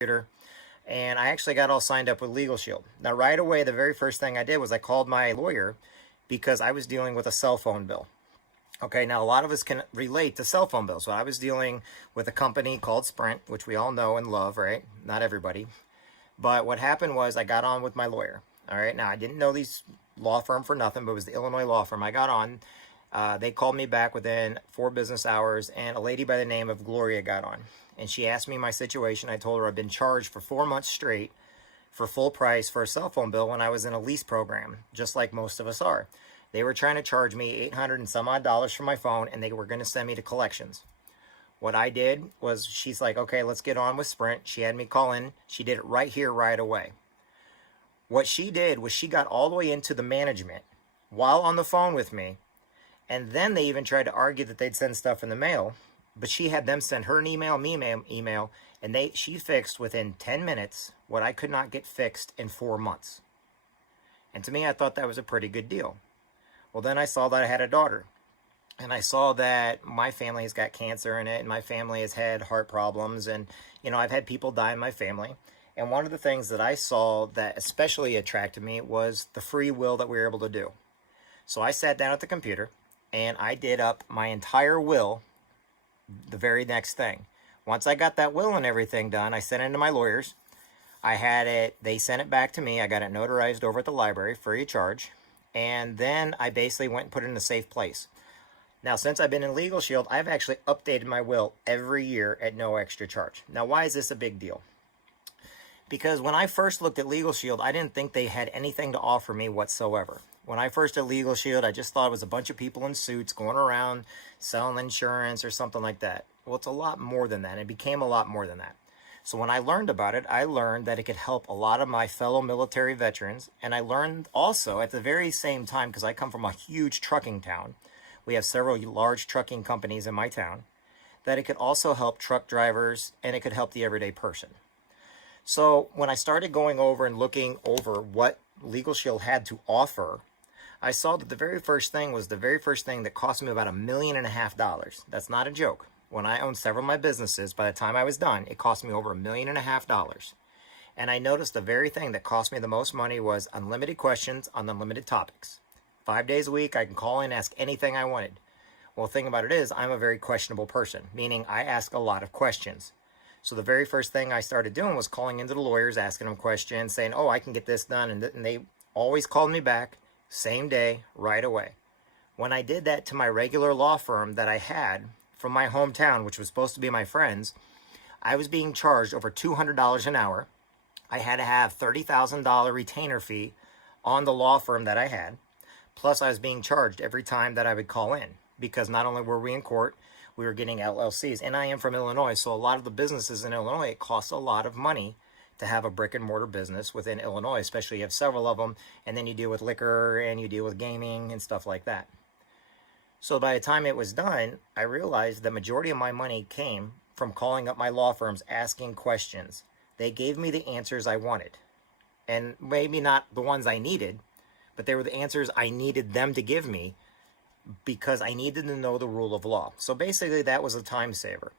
computer, and I actually got all signed up with Legal Shield. Now, right away, the very first thing I did was I called my lawyer because I was dealing with a cell phone bill. Okay, now a lot of us can relate to cell phone bills. So I was dealing with a company called Sprint, which we all know and love, right? Not everybody. But what happened was I got on with my lawyer. All right, now I didn't know these law firm for nothing, but it was the Illinois law firm. I got on. They called me back within 4 business hours, and a lady by the name of Gloria got on. And she asked me my situation. I told her I've been charged for 4 months straight for full price for a cell phone bill when I was in a lease program, just like most of us are. They were trying to charge me $800 and some odd for my phone, and they were going to send me to collections. What I did was, she's like, okay, let's get on with Sprint. She had me call in. She did it right here, right away. What she did was she got all the way into the management while on the phone with me, and then they even tried to argue that they'd send stuff in the mail, but she had them send her an email, me an email, and she fixed within 10 minutes what I could not get fixed in 4 months. And to me, I thought that was a pretty good deal. Well, then I saw that I had a daughter, and I saw that my family has got cancer in it, and my family has had heart problems, and, you know, I've had people die in my family. And one of the things that I saw that especially attracted me was the free will that we were able to do. So I sat down at the computer, and I did up my entire will the very next thing. Once I got that will and everything done, I sent it to my lawyers. I had it, they sent it back to me. I got it notarized over at the library free of charge. And then I basically went and put it in a safe place. Now, since I've been in Legal Shield, I've actually updated my will every year at no extra charge. Now, why is this a big deal? Because when I first looked at Legal Shield, I didn't think they had anything to offer me whatsoever. When I first did Legal Shield, I just thought it was a bunch of people in suits going around selling insurance or something like that. Well, it's a lot more than that. It became a lot more than that. So when I learned about it, I learned that it could help a lot of my fellow military veterans. And I learned also at the very same time, because I come from a huge trucking town, we have several large trucking companies in my town, that it could also help truck drivers and it could help the everyday person. So when I started going over and looking over what Legal Shield had to offer, I saw that the very first thing was the very first thing that cost me about $1.5 million. That's not a joke. When I owned several of my businesses, by the time I was done, it cost me over $1.5 million. And I noticed the very thing that cost me the most money was unlimited questions on unlimited topics. 5 days a week, I can call in and ask anything I wanted. Well, the thing about it is, I'm a very questionable person, meaning I ask a lot of questions. So the very first thing I started doing was calling into the lawyers, asking them questions, saying, oh, I can get this done. And they always called me back, same day, right away. When I did that to my regular law firm that I had from my hometown, which was supposed to be my friends, I was being charged over $200 an hour. I had to have $30,000 retainer fee on the law firm that I had. Plus, I was being charged every time that I would call in, because not only were we in court, we were getting LLCs. And I am from Illinois, so a lot of the businesses in Illinois, it costs a lot of money to have a brick and mortar business within Illinois, especially you have several of them, and then you deal with liquor and you deal with gaming and stuff like that. So by the time it was done, I realized the majority of my money came from calling up my law firms, asking questions. They gave me the answers I wanted. And maybe not the ones I needed, but they were the answers I needed them to give me because I needed to know the rule of law. So basically that was a time saver.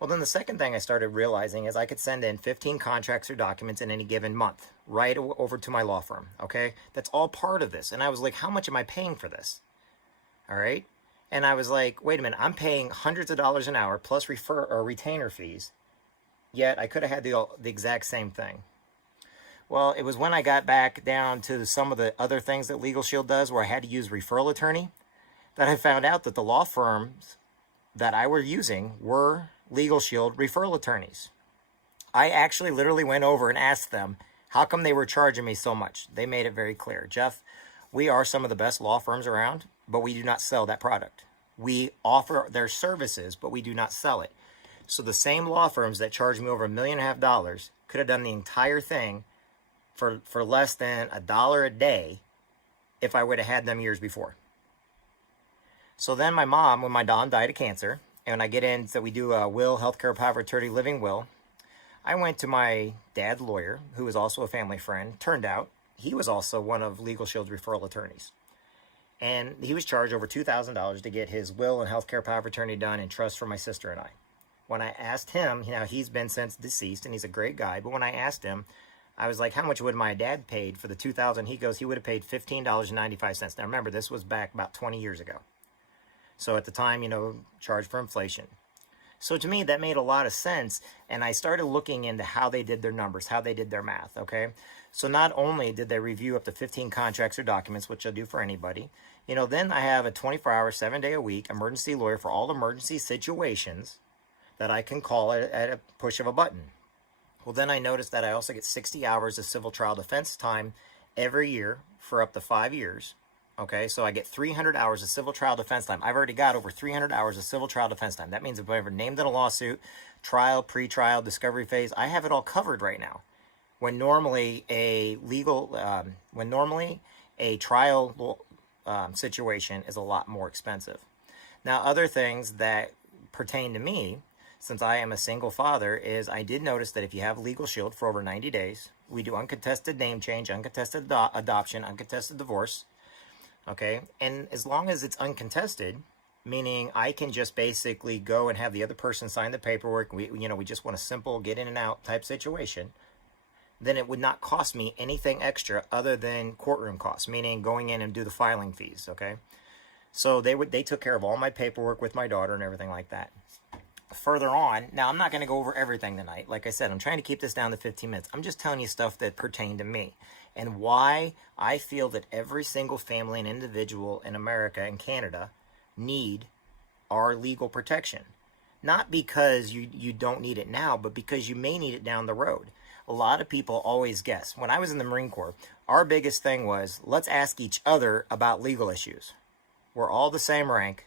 Well, then the second thing I started realizing is I could send in 15 contracts or documents in any given month right over to my law firm, okay? That's all part of this. And I was like, how much am I paying for this? All right? And I was like, wait a minute, I'm paying hundreds of dollars an hour plus retainer fees, yet I could have had the exact same thing. Well, it was when I got back down to some of the other things that Legal Shield does where I had to use referral attorney that I found out that the law firms that I were using were Legal Shield referral attorneys. I actually literally went over and asked them how come they were charging me so much. They made it very clear. Jeff, we are some of the best law firms around, but we do not sell that product. We offer their services, but we do not sell it. So the same law firms that charged me over $1.5 million could have done the entire thing for less than $1 a day if I would have had them years before. So then my mom, when my mom died of cancer, and I get in, so we do a will, healthcare, power of attorney, living will. I went to my dad's lawyer, who was also a family friend. Turned out he was also one of Legal Shield's referral attorneys. And he was charged over $2,000 to get his will and healthcare power of attorney done in trust for my sister and I. when I asked him, he's been since deceased and he's a great guy, but when I asked him, I was like, how much would my dad paid for the 2000? He goes, he would have paid $15.95. Now remember, this was back about 20 years ago. So at the time, charged for inflation. So to me, that made a lot of sense. And I started looking into how they did their numbers, how they did their math, okay? So not only did they review up to 15 contracts or documents, which I do for anybody, then I have a 24-hour, 7-day-a-week emergency lawyer for all emergency situations that I can call at a push of a button. Well, then I noticed that I also get 60 hours of civil trial defense time every year for up to 5 years. Okay, so I get 300 hours of civil trial defense time. I've already got over 300 hours of civil trial defense time. That means if I'm ever named in a lawsuit, trial, pre-trial, discovery phase, I have it all covered right now. When normally a trial situation is a lot more expensive. Now, other things that pertain to me, since I am a single father, is I did notice that if you have Legal Shield for over 90 days, we do uncontested name change, uncontested adoption, uncontested divorce. Okay, and as long as it's uncontested, meaning I can just basically go and have the other person sign the paperwork, we just want a simple get in and out type situation, then it would not cost me anything extra other than courtroom costs, meaning going in and do the filing fees, okay? So they took care of all my paperwork with my daughter and everything like that. Further on, now I'm not going to go over everything tonight. Like I said, I'm trying to keep this down to 15 minutes. I'm just telling you stuff that pertain to me and why I feel that every single family and individual in America and Canada need our legal protection. Not because you don't need it now, but because you may need it down the road. A lot of people always guess. When I was in the Marine Corps, our biggest thing was, let's ask each other about legal issues. We're all the same rank.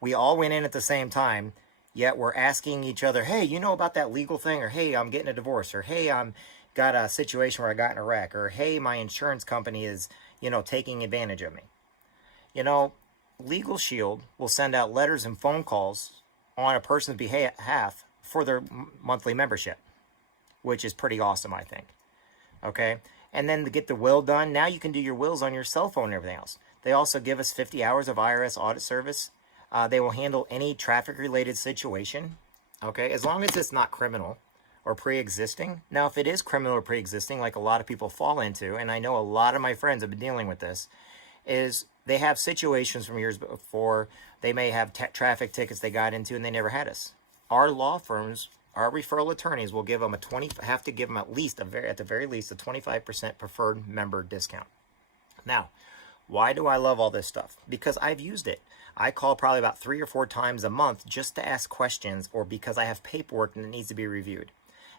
We all went in at the same time. Yet we're asking each other, hey, you know about that legal thing? Or, hey, I'm getting a divorce. Or, hey, I'm got a situation where I got in a wreck. Or, hey, my insurance company is, taking advantage of me. Legal Shield will send out letters and phone calls on a person's behalf for their monthly membership, which is pretty awesome, I think. Okay? And then to get the will done, now you can do your wills on your cell phone and everything else. They also give us 50 hours of IRS audit service. They will handle any traffic-related situation, okay, as long as it's not criminal or pre-existing. Now, if it is criminal or pre-existing, like a lot of people fall into, and I know a lot of my friends have been dealing with this, is they have situations from years before. They may have traffic tickets they got into and they never had us. Our law firms, our referral attorneys will give them have to give them at the very least a 25% preferred member discount. Now, why do I love all this stuff? Because I've used it. I call probably about 3 or 4 times a month just to ask questions or because I have paperwork that needs to be reviewed.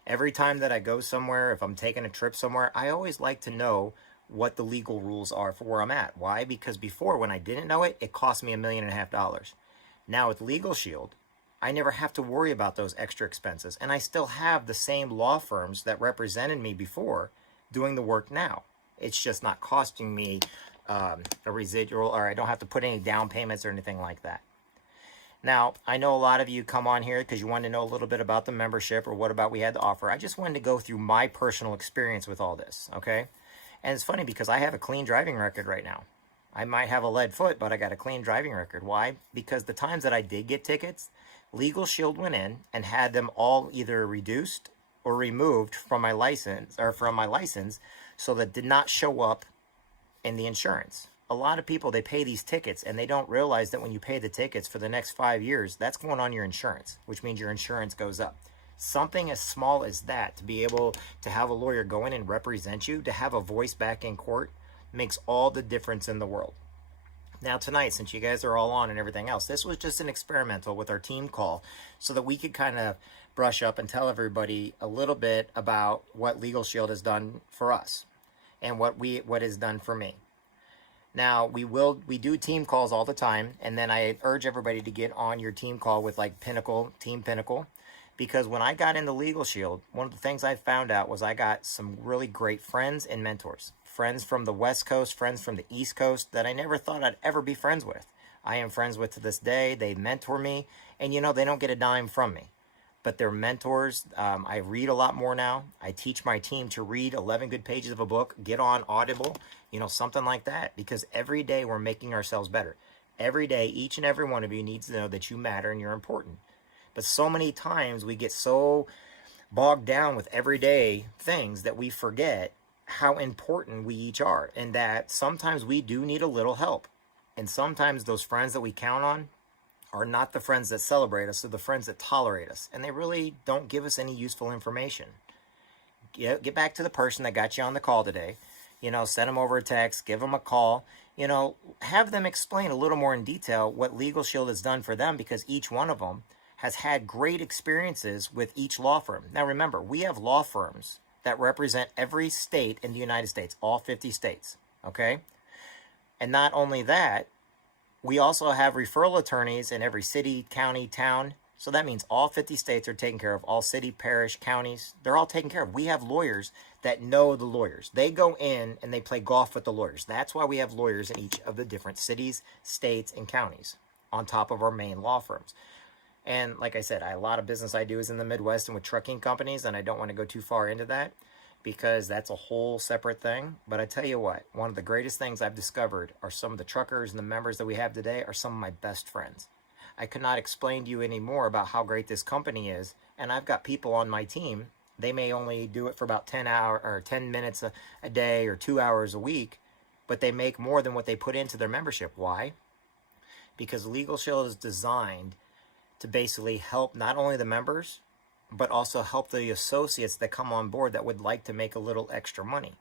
Every time that I go somewhere, if I'm taking a trip somewhere, I always like to know what the legal rules are for where I'm at. Why? Because before, when I didn't know it, it cost me $1.5 million. Now with Legal Shield, I never have to worry about those extra expenses. And I still have the same law firms that represented me before doing the work now. It's just not costing me a residual, or I don't have to put any down payments or anything like that. Now, I know a lot of you come on here because you want to know a little bit about the membership or what about we had to offer. I just wanted to go through my personal experience with all this, okay? And it's funny because I have a clean driving record right now. I might have a lead foot, but I got a clean driving record. Why? Because the times that I did get tickets, Legal Shield went in and had them all either reduced or removed from my license, so that did not show up in the insurance. A lot of people, they pay these tickets and they don't realize that when you pay the tickets for the next 5 years, that's going on your insurance, which means your insurance goes up. Something as small as that, to be able to have a lawyer go in and represent you, to have a voice back in court, makes all the difference in the world. Now tonight, since you guys are all on and everything else, this was just an experimental with our team call so that we could kind of brush up and tell everybody a little bit about what Legal Shield has done for us and what is done for me. Now, we do team calls all the time, and then I urge everybody to get on your team call with like Team Pinnacle, because when I got into Legal Shield, one of the things I found out was I got some really great friends and mentors. Friends from the West Coast, friends from the East Coast that I never thought I'd ever be friends with. I am friends with to this day. They mentor me, and they don't get a dime from me. But they're mentors. I read a lot more now. I teach my team to read 11 good pages of a book, get on Audible, something like that. Because every day we're making ourselves better. Every day, each and every one of you needs to know that you matter and you're important. But so many times we get so bogged down with everyday things that we forget how important we each are, and that sometimes we do need a little help. And sometimes those friends that we count on are not the friends that celebrate us, they're the friends that tolerate us, and they really don't give us any useful information. Get back to the person that got you on the call today. Send them over a text, give them a call. Have them explain a little more in detail what Legal Shield has done for them, because each one of them has had great experiences with each law firm. Now remember, we have law firms that represent every state in the United States, all 50 states, okay? And not only that, we also have referral attorneys in every city, county, town. So that means all 50 states are taken care of, all city, parish, counties, they're all taken care of. We have lawyers that know the lawyers. They go in and they play golf with the lawyers. That's why we have lawyers in each of the different cities, states, and counties on top of our main law firms. And like I said, a lot of business I do is in the Midwest and with trucking companies, and I don't want to go too far into that because that's a whole separate thing. But I tell you what, one of the greatest things I've discovered are some of the truckers and the members that we have today are some of my best friends. I could not explain to you any more about how great this company is, and I've got people on my team. They may only do it for about 10 minutes a day or 2 hours a week, but they make more than what they put into their membership. Why? Because Legal Shield is designed to basically help not only the members, but also help the associates that come on board that would like to make a little extra money.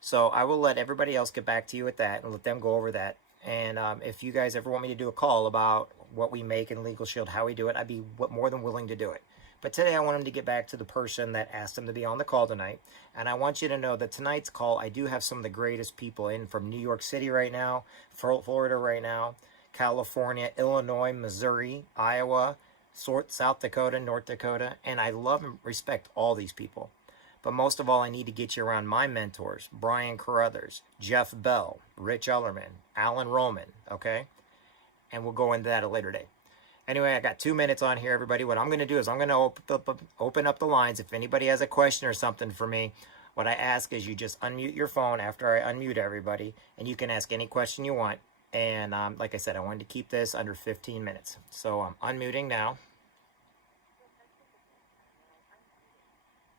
So I will let everybody else get back to you with that and let them go over that. And if you guys ever want me to do a call about what we make in Legal Shield, how we do it, I'd be more than willing to do it. But today I want him to get back to the person that asked him to be on the call tonight. And I want you to know that tonight's call, I do have some of the greatest people in from New York City right now, Florida right now, California, Illinois, Missouri, Iowa, South Dakota, North Dakota. And I love and respect all these people. But most of all, I need to get you around my mentors, Brian Carruthers, Jeff Bell, Rich Ellerman, Alan Roman, okay? And we'll go into that at a later date. Anyway, I got 2 minutes on here, everybody. What I'm going to do is I'm going to open up the lines. If anybody has a question or something for me, what I ask is you just unmute your phone after I unmute everybody, and you can ask any question you want. And like I said, I wanted to keep this under 15 minutes. So I'm unmuting now.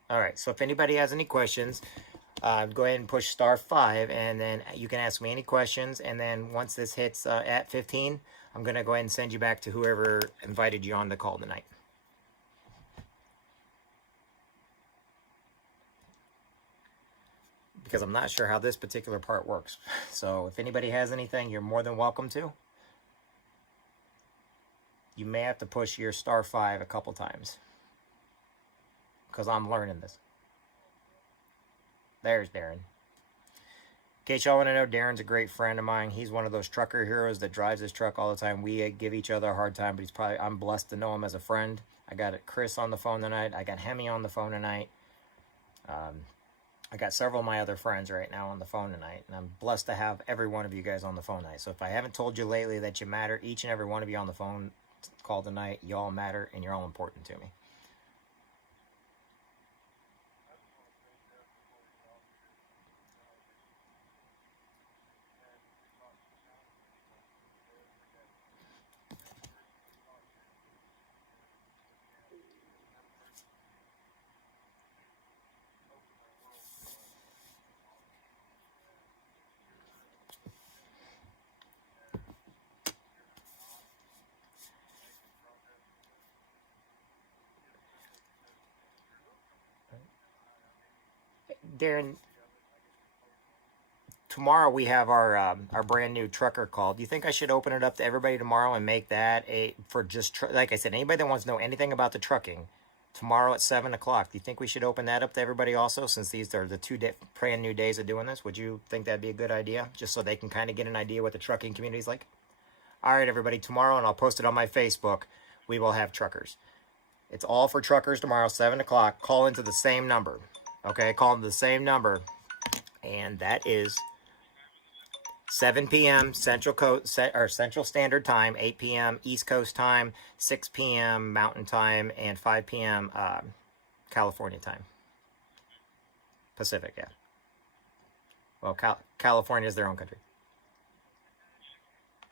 All right, so if anybody has any questions, go ahead and push *5, and then you can ask me any questions. And then once this hits at 15, I'm going to go ahead and send you back to whoever invited you on the call tonight. Because I'm not sure how this particular part works. So if anybody has anything, you're more than welcome to. You may have to push your *5 a couple times, because I'm learning this. There's Darren. In case y'all want to know, Darren's a great friend of mine. He's one of those trucker heroes that drives his truck all the time. We give each other a hard time, but I'm blessed to know him as a friend. I got Chris on the phone tonight. I got Hemi on the phone tonight. I got several of my other friends right now on the phone tonight, and I'm blessed to have every one of you guys on the phone tonight. So if I haven't told you lately that you matter, each and every one of you on the phone call tonight, you all matter, and you're all important to me. Darren, tomorrow we have our brand new trucker call. Do you think I should open it up to everybody tomorrow and make that for just like I said, anybody that wants to know anything about the trucking tomorrow at 7 o'clock? Do you think we should open that up to everybody also, since these are the brand new days of doing this? Would you think that'd be a good idea, just so they can kind of get an idea what the trucking community is like? All right, everybody, tomorrow, and I'll post it on my Facebook, we will have truckers. It's all for truckers tomorrow, 7 o'clock. Call into the same number. Okay, call into the same number, and that is 7 p.m. Central Standard Time, 8 p.m. East Coast Time, 6 p.m. Mountain Time, and 5 p.m. California Time. Pacific, yeah. Well, California is their own country.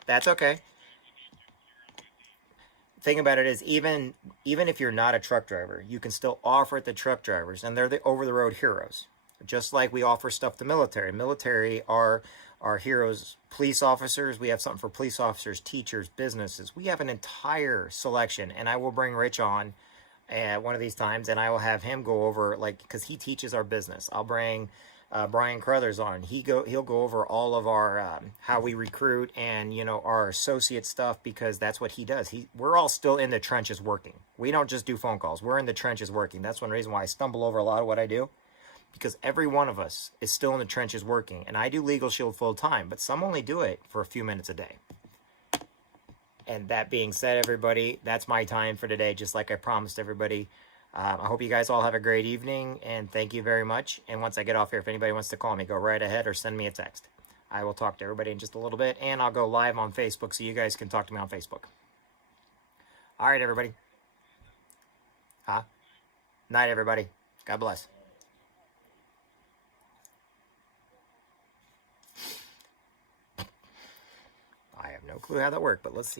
That's okay. thing about it is, even if you're not a truck driver, you can still offer it to truck drivers, and they're the over-the-road heroes. Just like we offer stuff to military. Military are heroes. Police officers, we have something for police officers, teachers, businesses. We have an entire selection, and I will bring Rich on one of these times, and I will have him go over, like, because he teaches our business. I'll bring Brian Crothers on. He'll go over all of our how we recruit and, you know, our associate stuff, because that's what he does. We're all still in the trenches working. We don't just do phone calls. We're in the trenches working. That's one reason why I stumble over a lot of what I do, because every one of us is still in the trenches working. And I do Legal Shield full time, but some only do it for a few minutes a day. And that being said, everybody, that's my time for today, just like I promised everybody. I hope you guys all have a great evening, and thank you very much. And once I get off here, if anybody wants to call me, go right ahead or send me a text. I will talk to everybody in just a little bit, and I'll go live on Facebook so you guys can talk to me on Facebook. All right, everybody. Huh? Night, everybody. God bless. I have no clue how that worked, but let's see.